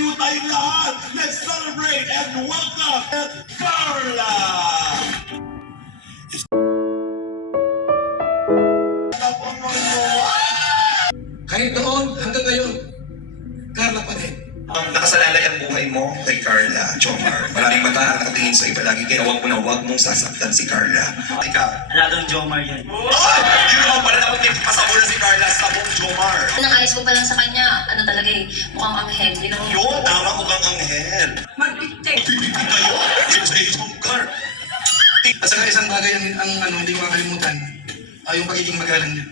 Tumayo tayong lahat. Let's celebrate and welcome Carla! Kahit noon, hanggang ngayon, Carla pa rin. Nakasalalay ang buhay mo kay Carla, Jomar. Maraming mata ang nakatingin sa iba lagi, kaya huwag mong sasaktan si Carla. Ikaw. Aladong Jomar yan. Ay! Yun naman pala dapat may pasabura si Carla sa mong Jomar. Nang ayos ko pa lang sa kanya, ano talaga eh, mukhang anghel. Yun, tama ko kang anghel. Magpite. Pipiti kayo. Yun sa Jomar. At saka isang bagay ang hindi ko makalimutan, yung pagiging magalang niya.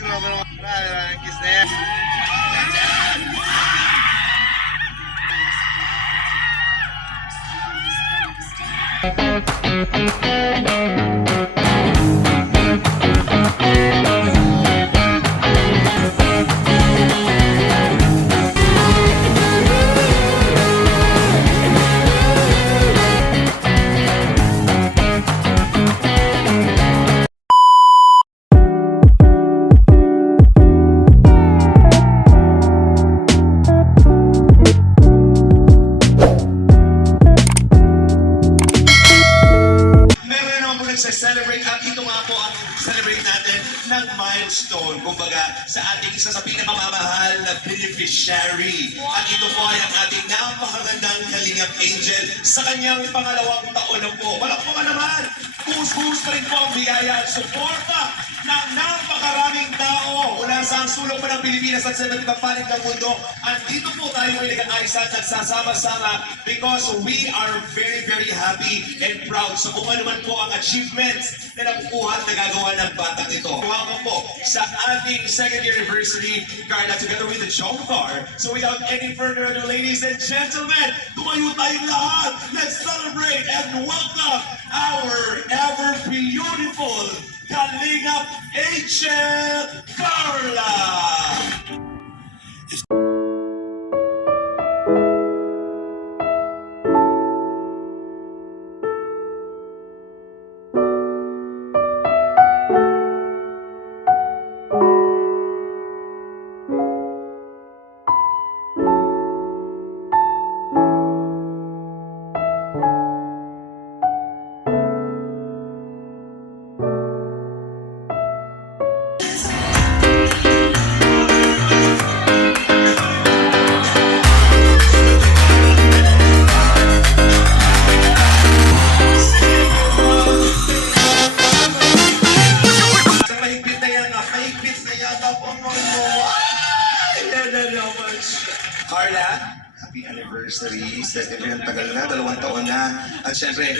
Grabe naman. Grabe kiss na yan. Celebrate at ito nga po ang celebrate natin ng milestone. Kumbaga, sa ating isa sa pinakamamahal na beneficiary. At ito po ay ang ating napakagandang Kalingap Angel sa kanyang pangalawang taon na po. Palakpakan naman! Buhos-buhos pa rin po ang biyaya at suporta ng napakaraming tao mula sa sulok pa ng Pilipinas at sa iba't ibang panig ng mundo. Andito po tayo ngayon nag-aaysa at nagsasama-sama because we are very, very happy and proud sa kung ano man po ang achievements na nakukuha at nagagawa ng batang ito. Welcome po sa ating second year anniversary, Carla, together with the Jomar. So without any further ado, ladies and gentlemen, tumayo tayong lahat. Let's celebrate and welcome our ever beautiful Kalingap Angel Carla! Carla, happy anniversary. Siyempre, ang tagal na, 2 taon na. At syempre,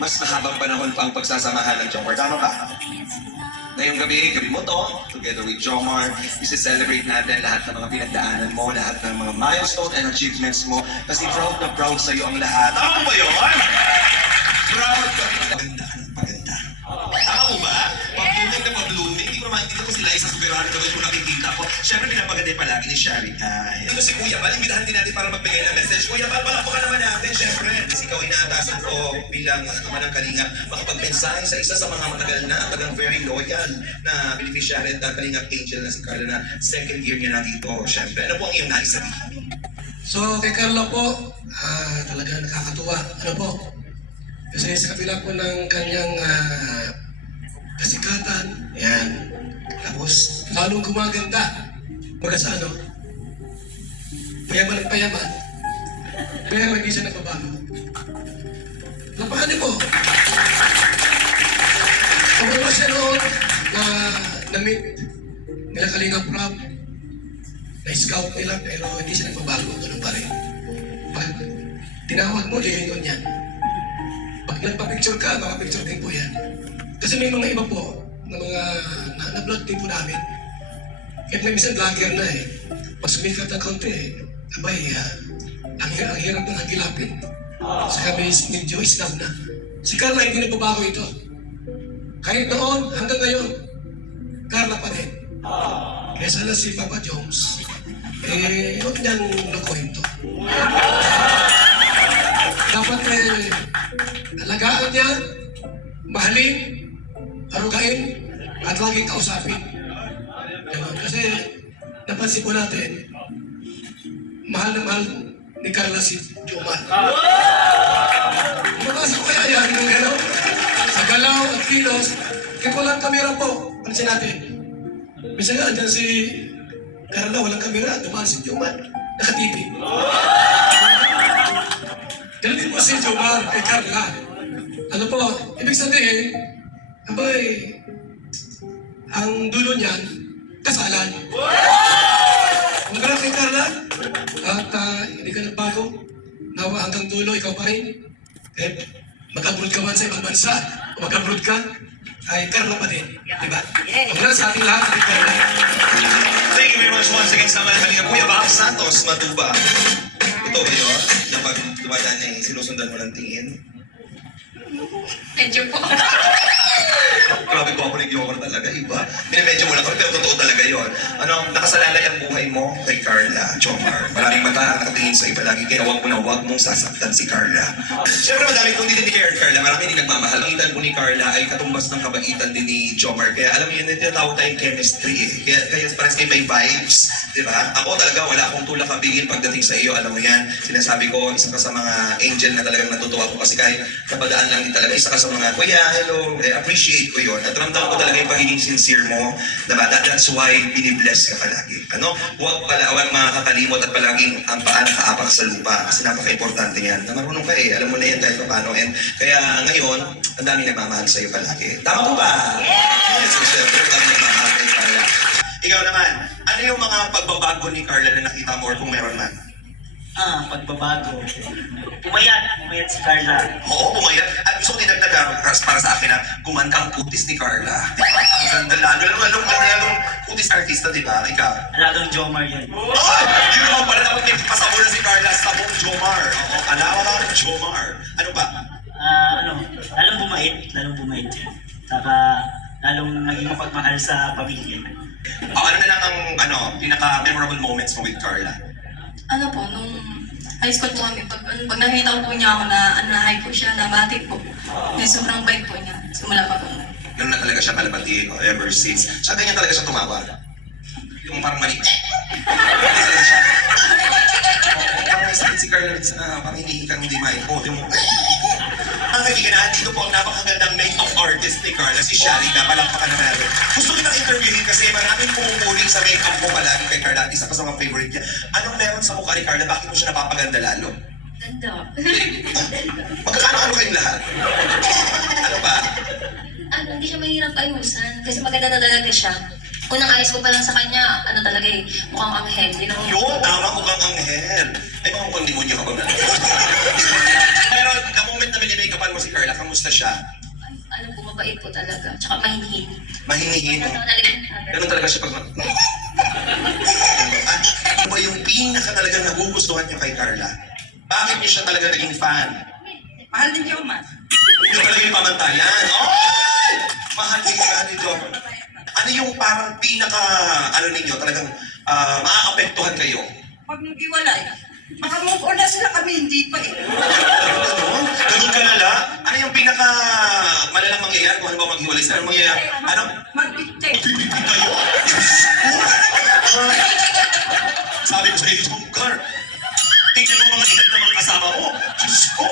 mas mahabang panahon pa ang pagsasamahan ng Jomar. Tama ba? Ngayong gabi mo to, together with Jomar, isi-celebrate natin lahat ng mga pinagdaanan mo, lahat ng mga milestone and achievements mo. Kasi proud na proud sa'yo ang lahat. Tama ba yun? Proud kami na paganda ng paganda. Tama mo ba? Pag-blooming na pag-blooming, hindi ko naman kita ko sila isa superahan na kung nakikita ko. Siyempre, pinapaganda palagi ni Shari. Ito si Kuya Bal, imbitahan din natin para magbigay ng message. Kuya Bal, palakpakan naman natin, siyempre. Kasi ikaw inaatasan ko bilang naman ng Kalinga, makapagmensahe sa isa sa mga matagal na at tagang very loyal na beneficiary at Kalingap Angel na si Carla na second year niya na dito. Siyempre, ano po ang iyong nais sabihin? So, kay Carla po, talaga nakakatuwa. Ano po? Kasi sa kabila po ng kanyang kasikatan, yan. Tapos, lalong gumaganda. Baga sa ano, payaman ng payaman. Pero hindi siya nagbabago. Napakali po. Kapag siya noon na-meet nila Kalingap Rob, na-scout nila, pero hindi siya nagbabago. Ganun pa rin. Pag tinawag mo, lilingon yan. Pag nagpa-picture ka, maka-picture din po yan. Kasi may mga iba po, na mga na-blood din po namin. Kahit may minsan vlogger na eh. Pag sumikat ng konti eh, abay, ang hirap ng hagilapin. Saka medyo isnab na. Si Carla hindi nagbabago ito. Kahit noon, hanggang ngayon, Carla pa rin. Kaya sana si Papa Jones, huwag niyang lukuhin to. Dapat alagaan niya, mahalin, harugain, at laging kausapin. Diba? Kasi napansin po natin, mahal na mahal ni Carla si Jomar. Mabasa ko kaya yan yung ano, sa galaw at kilos, kahit walang kamera po, pansin natin. Bisa nga, dyan si Carla, walang kamera, dumaan si Jomar, naka-TV. Galing mo si Jomar kay Carla. Ano po, ibig sabihin, abay, ang dulo niyan, kasalan. Congrats kay Carla. At hindi ka nagbago. Nawa hanggang dulo, ikaw pa rin. Eh, mag-abroad ka man sa ibang bansa, o mag-abroad ka, ay Carla pa din. Diba? Congrats sa ating lahat kay Carla. Thank you very much once again sa mga kanina. Kuya Bam Santos, Matuba. Ito ba yun? Na pag dumadaan niya, sinusundan mo ng tingin? Medyo po. Grabe po ako nag-yokor talaga, iba. Minimedyo mo lang kami, pero totoo talaga yon. Ano, nakasalalay ang buhay mo kay Carla, Jomar. Maraming mata ang nakatingin sa iba lagi, kaya huwag mo na huwag mong sasaktan si Carla. Siyempre, madami kong hindi care Carla, marami hindi nagmamahal. Ang itan po ni Carla ay katumbas ng kabaitan din ni Jomar. Kaya alam mo yun, tinatawag tayong chemistry eh. Kaya parang kayo may vibes, di ba? Ako talaga, wala akong tulak kabigin pagdating sa iyo, alam mo yan. Sinasabi ko, isa ka sa mga angel na talagang natutuwa ko kasi kahit napadaan lang din talaga, isa ka sa mga, kuya, hello, appreciate ko yun. At ramdam ko talaga yung pagiging sincere mo, diba? That's why binibless ka palagi. Ano? Huwag makakalimot at palaging ang paa nakaapak sa lupa. Kasi napaka-importante yan. Na marunong ka eh. Alam mo na yan dahil paano. And kaya ngayon, ang dami nagmamahal sa'yo palagi. Tama po ba? Yes, so syempre, ang dami nagmamahal kay Carla. Ikaw naman, ano yung mga pagbabago ni Carla na nakita mo or kung meron man? Pagbabago. Pumayat si Carla. Oo, pumayat. At gusto ko dinagdagan para sa akin na gumanda ang kutis ni Carla. Ang ganda lalong kutis artista, di ba? Ikaw. Aladong Jomar yan. Oh! Yun naman pala dapat may pasabura si Carla sa mong Jomar. Oo, alawa lang Jomar. Ano ba? Lalong bumait. Saka, lalong naging mapagmahal sa pamilya. Ano na lang ang pinaka-memorable moments mo with Carla? Ano po, nung high school po kami, pag nakita ko po niya ako na hi po siya, nabati po. Eh, sobrang bait po niya. Simula pa po. Ganun na talaga siya kalabati ever since. Siya ganyan talaga siya tumawa. Yung parang mali. Ganyan siya. Parang may sakit si Carla sa parang hinihikan hindi maipo. Yung mga kaibigan natin, dito po ang napakagandang makeup artist ni Carla, si Sharika. Palakpakan naman natin. Gusto kitang interviewin kasi maraming pumupuling sa makeup mo palagi kay Carla. Isa pa sa mga favorite niya. Anong meron sa mukha ni Carla? Bakit mo siya napapaganda lalo? Ganda. Magkakano-ano kayong lahat? Ano ba? Hindi siya mahirap ayusan. Kasi maganda na talaga siya. Unang ayos ko pa lang sa kanya, talaga eh, mukhang anghel. Yun, tama mukhang anghel. Ay, mga mukhang demonyo ka ba na? Pero, the moment na minimake-upan mo si Carla, kamusta siya? Mabait po talaga. Tsaka mahinhin. Mahinihino. Ganun talaga siya pag... Ano ba yung pinaka talagang nagugustuhan niyo kay Carla? Bakit niyo siya talaga naging fan? Mahal din Jomar. Yun talaga yung pamantayan. Oh! Mahal si Carla ni Jomar. Ano yung parang pinaka, ninyo, talagang maaapektuhan kayo? Pag nag-iwalay, makamove on na sila kami, hindi pa eh. Ganun ka lala? Ano yung pinaka malalang mangyayari kung ano ba maghiwalay sila? Ano mangyayari? Ano? Mag-picture. Pipipig kayo? Sabi ko sa iyo, Jomar, tingnan mo mga edad ng mga kasama mo. Diyos ko,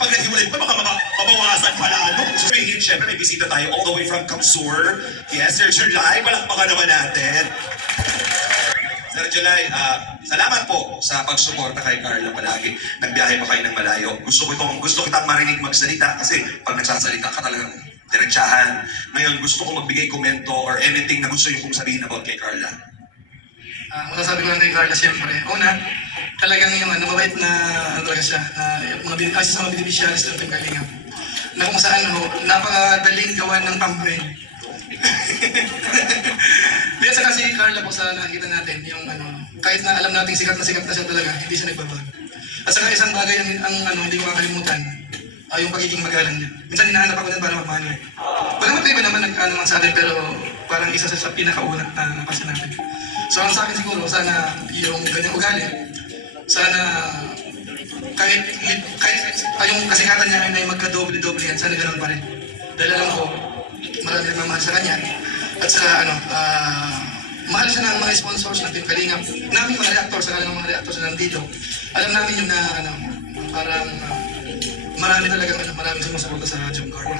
pag naghiwalay ko, baka mabawasan pala ano. So, siyempre, may bisita tayo all the way from Kamsur. Yes, Sir July, palakpakan naman natin. Sir July, salamat po sa pagsuporta kay Carla palagi. Nagbiyahe pa kayo ng malayo. Gusto kitang marinig magsalita kasi pag nagsasalita ka talagang diretsahan. Ngayon, gusto ko magbigay komento or anything na gusto yung kong sabihin about kay Carla. Masasabi ko lang kay Carla, siyempre. Una, talagang yung mabait na talaga siya. Yung mga isa sa mga beneficiaries ng Team Kalingap. Na kung saan napakadaling gawan ng thumbnail. At saka si Carla po sa nakikita natin, yung kahit na alam natin sikat na siya talaga, hindi siya nagbabago. At saka isang bagay ang hindi ko makalimutan, yung pagiging magalang niya. Minsan hinahanap ako din para magmahal. Bagamat may iba naman nagkano sa atin, pero parang isa sa pinakaunat na napasin natin. So ang sa akin siguro, sana yung ganyang ugali, sana kahit yung kasikatan niya ay magka-doble-doble yan, sana ganun pa rin. Dahil alam ko, marami nagmamahal sa kanya. At saka mahal siya ng mga sponsors ng Team Kalingap. Namin mga reactors, sa ng mga reactors na nandito. Alam namin yun na parang marami talagang maraming sumusuporta sa Jom Carl.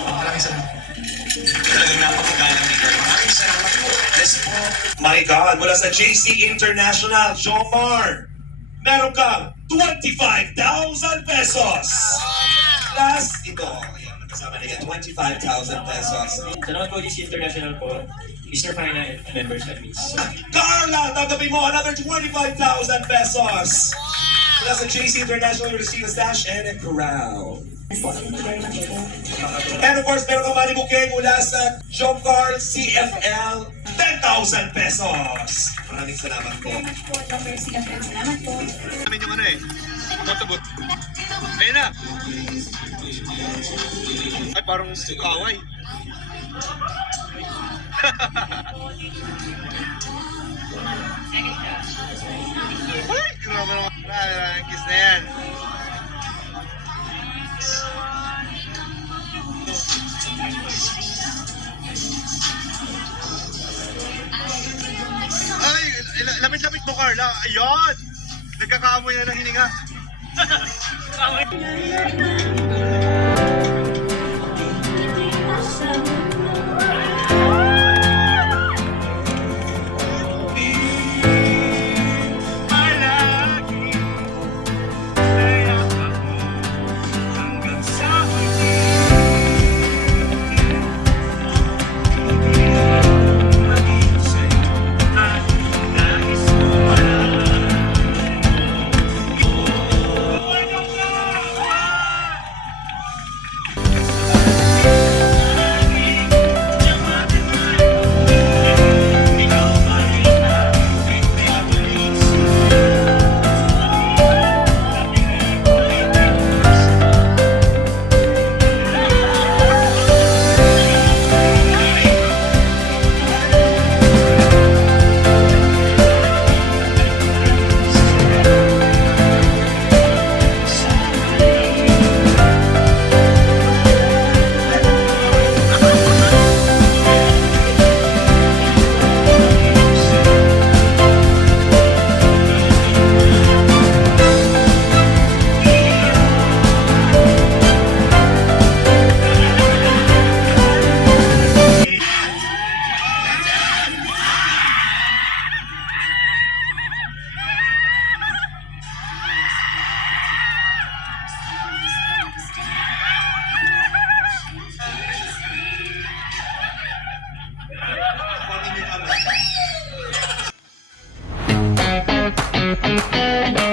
Maraming salamat. Talagang napakagalang ni Carl. Maraming salamat po. Yes po. My God, mula sa JC International, Jomar, meron kang 25,000 pesos. Plus, ito, ayan, magkasama na yan, 25,000 pesos. Salamat po, DC International po. Mr. Fina and members admins. Carla, tanggapin mo another 25,000 pesos. Mula sa JC International, you receive a stash and a crown. And of course, meron kang money bouquet mula sa Jom Carl CFL, 10,000 pesos. Maraming salamat po. Namin yung ano eh. Botabot. Ayun na. Ay, parang kaway. Uy, grabe naman. Ang kiss na yan. Ay, lamit-lamit mo, Carla. Ayun! Nagkakaamoy na ng hininga. Thank you.